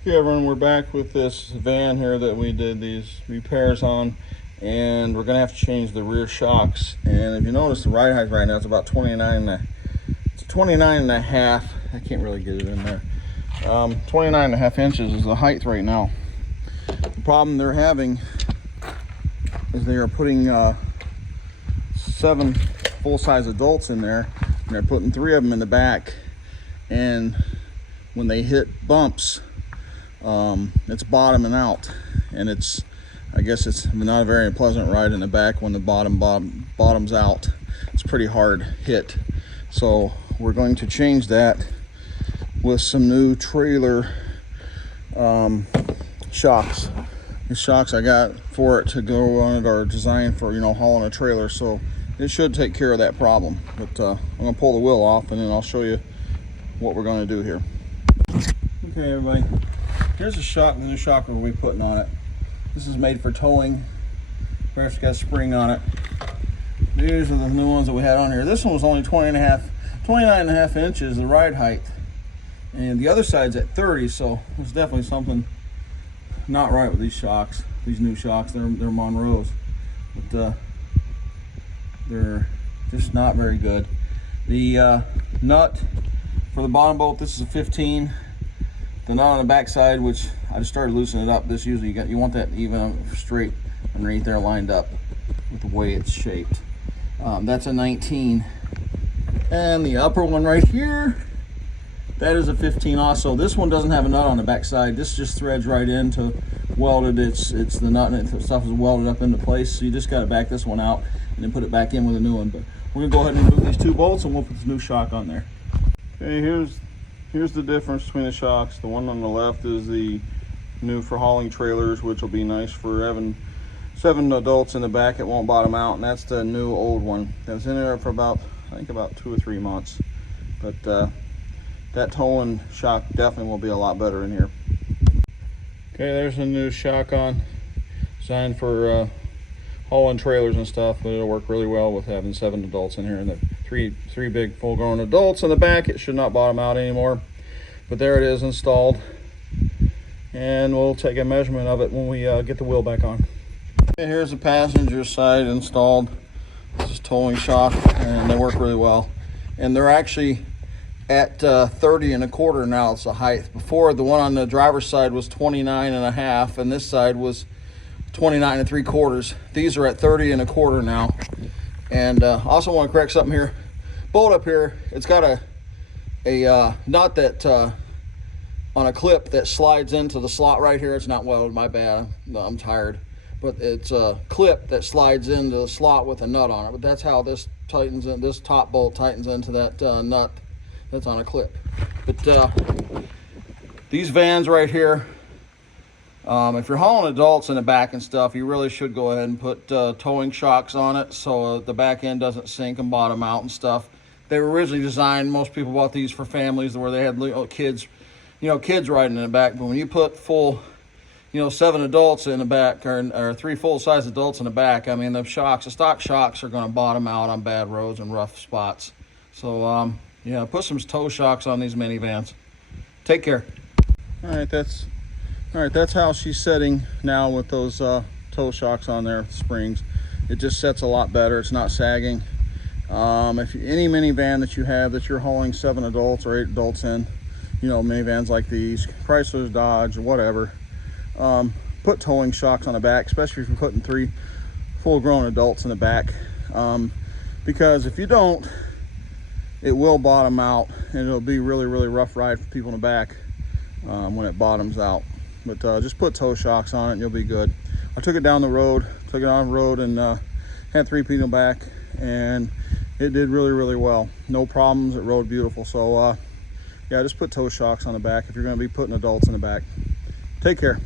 Okay everyone, we're back with this van here that we did these repairs on, and we're gonna have to change the rear shocks. And if you notice, the ride height right now is about 29 and a half. I can't really get it in there. 29 and a half inches is the height right now. The problem they're having is they are putting 7 full-size adults in there, and they're putting 3 of them in the back, and when they hit bumps, it's bottoming out, and I guess it's not a very pleasant ride in the back when the bottoms out. It's pretty hard hit. So we're going to change that with some new trailer shocks. The shocks I got for it to go on it are designed for, hauling a trailer, so it should take care of that problem. But I'm gonna pull the wheel off, and then I'll show you what we're going to do here. Okay everybody, here's the new shock we'll be putting on it. This is made for towing. It's got a spring on it. These are the new ones that we had on here. This one was only 29 and a half inches, the ride height. And the other side's at 30, so there's definitely something not right with these shocks. These new shocks, they're Monroes. But they're just not very good. The nut for the bottom bolt, this is a 15. The nut on the back side, which I just started loosening it up. This usually you want that even straight underneath there, lined up with the way it's shaped. That's a 19, and the upper one right here, that is a 15 also. This one doesn't have a nut on the back side. This just threads right into welded. It's the nut and the stuff is welded up into place. So you just got to back this one out and then put it back in with a new one. But we're gonna go ahead and remove these 2 bolts, and we'll put this new shock on there. Okay, here's the difference between the shocks. The one on the left is the new for hauling trailers, which will be nice for having 7 adults in the back. It won't bottom out, and that's the new old one that's in there for about 2 or 3 months. But that towing shock definitely will be a lot better in here. Okay, there's a new shock on, designed for hauling trailers and stuff, but it'll work really well with having 7 adults in here, and the three big full-grown adults in the back. It should not bottom out anymore. But there it is installed, and we'll take a measurement of it when we get the wheel back on. Okay, here's the passenger side installed. This is towing shock, and they work really well. And they're actually at 30 and a quarter now. It's the height. Before, the one on the driver's side was 29 and a half, and this side was 29 and 3/4. These are at 30 and a quarter now. And also want to correct something here. Bolt up here, it's got a nut that on a clip that slides into the slot right here. It's not welded, my bad. I'm tired. But it's a clip that slides into the slot with a nut on it. But that's how this tightens in. This top bolt tightens into that nut that's on a clip. But these vans right here, if you're hauling adults in the back and stuff, you really should go ahead and put towing shocks on it, so the back end doesn't sink and bottom out and stuff. They were originally designed, most people bought these for families where they had little kids, kids riding in the back. But when you put full, 7 adults in the back, or 3 full-size adults in the back, I mean, the stock shocks are going to bottom out on bad roads and rough spots. So put some tow shocks on these minivans. Take care. All right, that's how she's setting now with those tow shocks on there, springs. It just sets a lot better. It's not sagging. If any minivan that you have that you're hauling 7 adults or 8 adults in, minivans like these, Chrysler's, Dodge, whatever, put towing shocks on the back, especially if you're putting 3 full-grown adults in the back, because if you don't, it will bottom out, and it'll be really, really rough ride for people in the back when it bottoms out. But just put tow shocks on it and you'll be good. I took it on the road, and had 3 people back, and it did really, really well. No problems. It rode beautiful. So yeah, just put tow shocks on the back if you're going to be putting adults in the back. Take care.